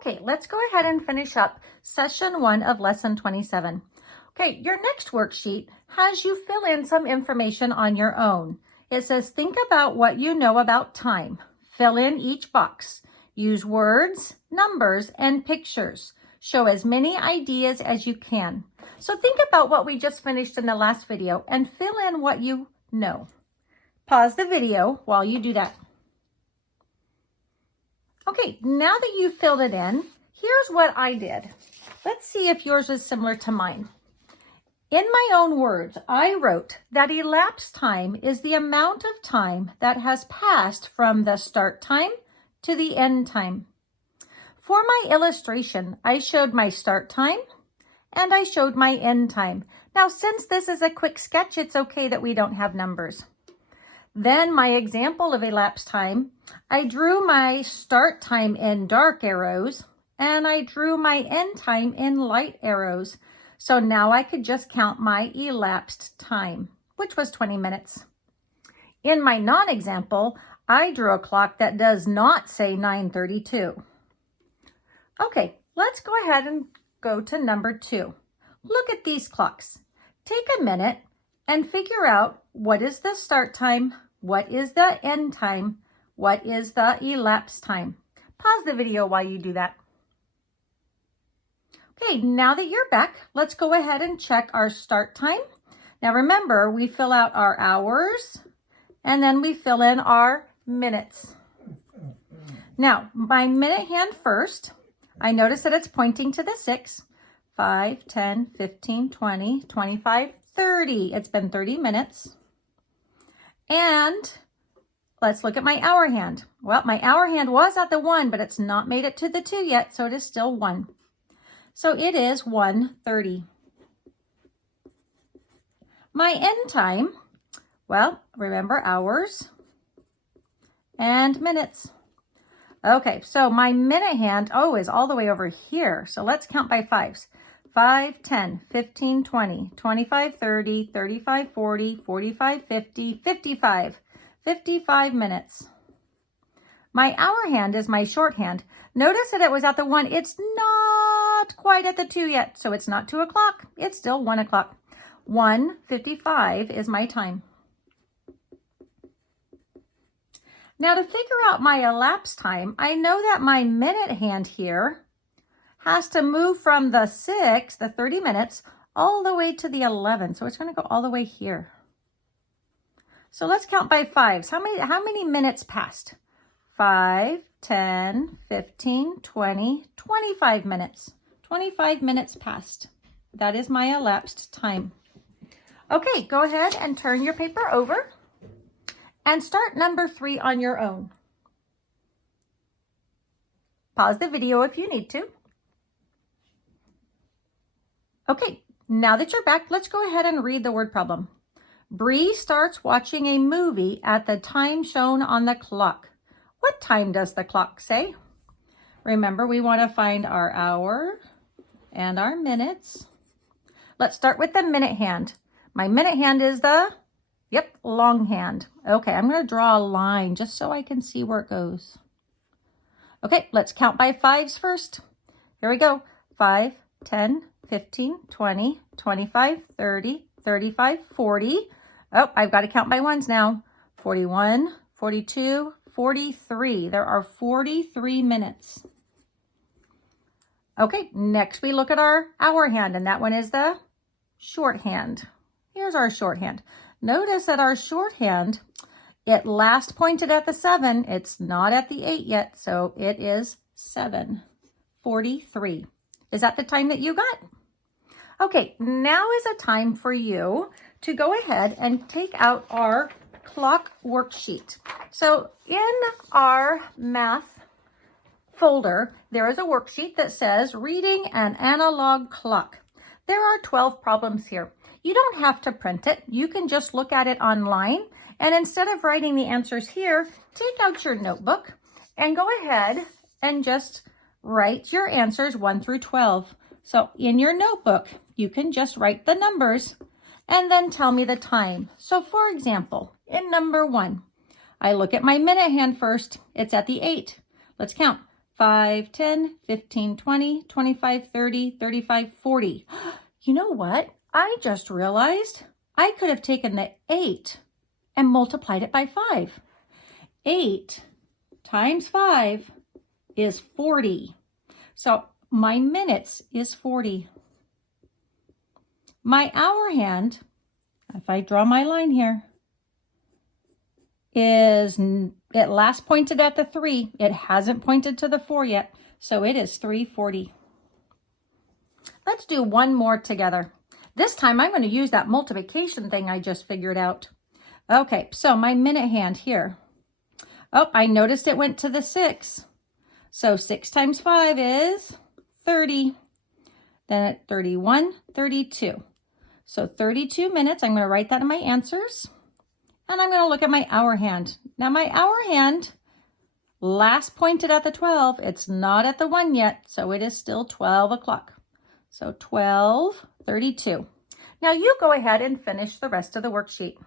Okay, let's go ahead and finish up session 1 of lesson 27. Okay, your next worksheet has you fill in some information on your own. It says, think about what you know about time. Fill in each box. Use words, numbers, and pictures. Show as many ideas as you can. So think about what we just finished in the last video and fill in what you know. Pause the video while you do that. Okay, now that you've filled it in, here's what I did. Let's see if yours is similar to mine. In my own words, I wrote that elapsed time is the amount of time that has passed from the start time to the end time. For my illustration, I showed my start time and I showed my end time. Now, since this is a quick sketch, it's okay that we don't have numbers. Then my example of elapsed time, I drew my start time in dark arrows and I drew my end time in light arrows. So now I could just count my elapsed time, which was 20 minutes. In my non-example, I drew a clock that does not say 9:32. Okay, let's go ahead and go to number 2. Look at these clocks. Take a minute and figure out what is the start time, what is the end time, what is the elapsed time. Pause the video while you do that. Okay, now that you're back, let's go ahead and check our start time. Now remember, we fill out our hours and then we fill in our minutes. Now, my minute hand first, I notice that it's pointing to the 6, 5, 10, 15, 20, 25, 30. It's been 30 minutes. And let's look at my hour hand. Well, my hour hand was at the 1, but it's not made it to the 2 yet, so it is still 1. So it is 1:30. My end time, well, remember hours and minutes. Okay, so my minute hand, is all the way over here. So let's count by 5s. 5, 10, 15, 20, 25, 30, 35, 40, 45, 50, 55. 55 minutes. My hour hand is my shorthand. Notice that it was at the 1. It's not quite at the 2 yet, so it's not 2 o'clock. It's still 1 o'clock. 1:55 is my time. Now to figure out my elapsed time, I know that my minute hand here has to move from the 6, the 30 minutes, all the way to the 11. So it's going to go all the way here. So let's count by 5s. How many minutes passed? 5, 10, 15, 20, 25 minutes. 25 minutes passed. That is my elapsed time. Okay, go ahead and turn your paper over and start number 3 on your own. Pause the video if you need to. Okay, now that you're back, let's go ahead and read the word problem. Bree starts watching a movie at the time shown on the clock. What time does the clock say? Remember, we want to find our hour and our minutes. Let's start with the minute hand. My minute hand is the, long hand. Okay, I'm going to draw a line just so I can see where it goes. Okay, let's count by 5s first. Here we go. 5, 10, 15, 20, 25, 30, 35, 40. Oh, I've got to count by 1s now. 41, 42, 43. There are 43 minutes. Okay, next we look at our hour hand, and that one is the shorthand. Here's our shorthand. Notice that our shorthand, it last pointed at the 7. It's not at the 8 yet, so it is 7:43. Is that the time that you got? Okay, now is a time for you to go ahead and take out our clock worksheet. So in our math folder, there is a worksheet that says reading an analog clock. There are 12 problems here. You don't have to print it. You can just look at it online. And instead of writing the answers here, take out your notebook and go ahead and just write your answers 1 through 12. So in your notebook, you can just write the numbers and then tell me the time. So for example, in number 1, I look at my minute hand first. It's at the 8. Let's count. 5, 10, 15, 20, 25, 30, 35, 40. You know what? I just realized I could have taken the 8 and multiplied it by 5. 8 times 5 is 40. So my minutes is 40. My hour hand, if I draw my line here, it last pointed at the 3. It hasn't pointed to the 4 yet, so it is 3:40. Let's do one more together. This time I'm going to use that multiplication thing I just figured out. Okay, so my minute hand here. Oh, I noticed it went to the 6. So 6 times 5 is 30. Then at 31, 32. So 32 minutes, I'm going to write that in my answers. And I'm going to look at my hour hand. Now my hour hand last pointed at the 12. It's not at the 1 yet, so it is still 12 o'clock. So 12:32. Now you go ahead and finish the rest of the worksheet.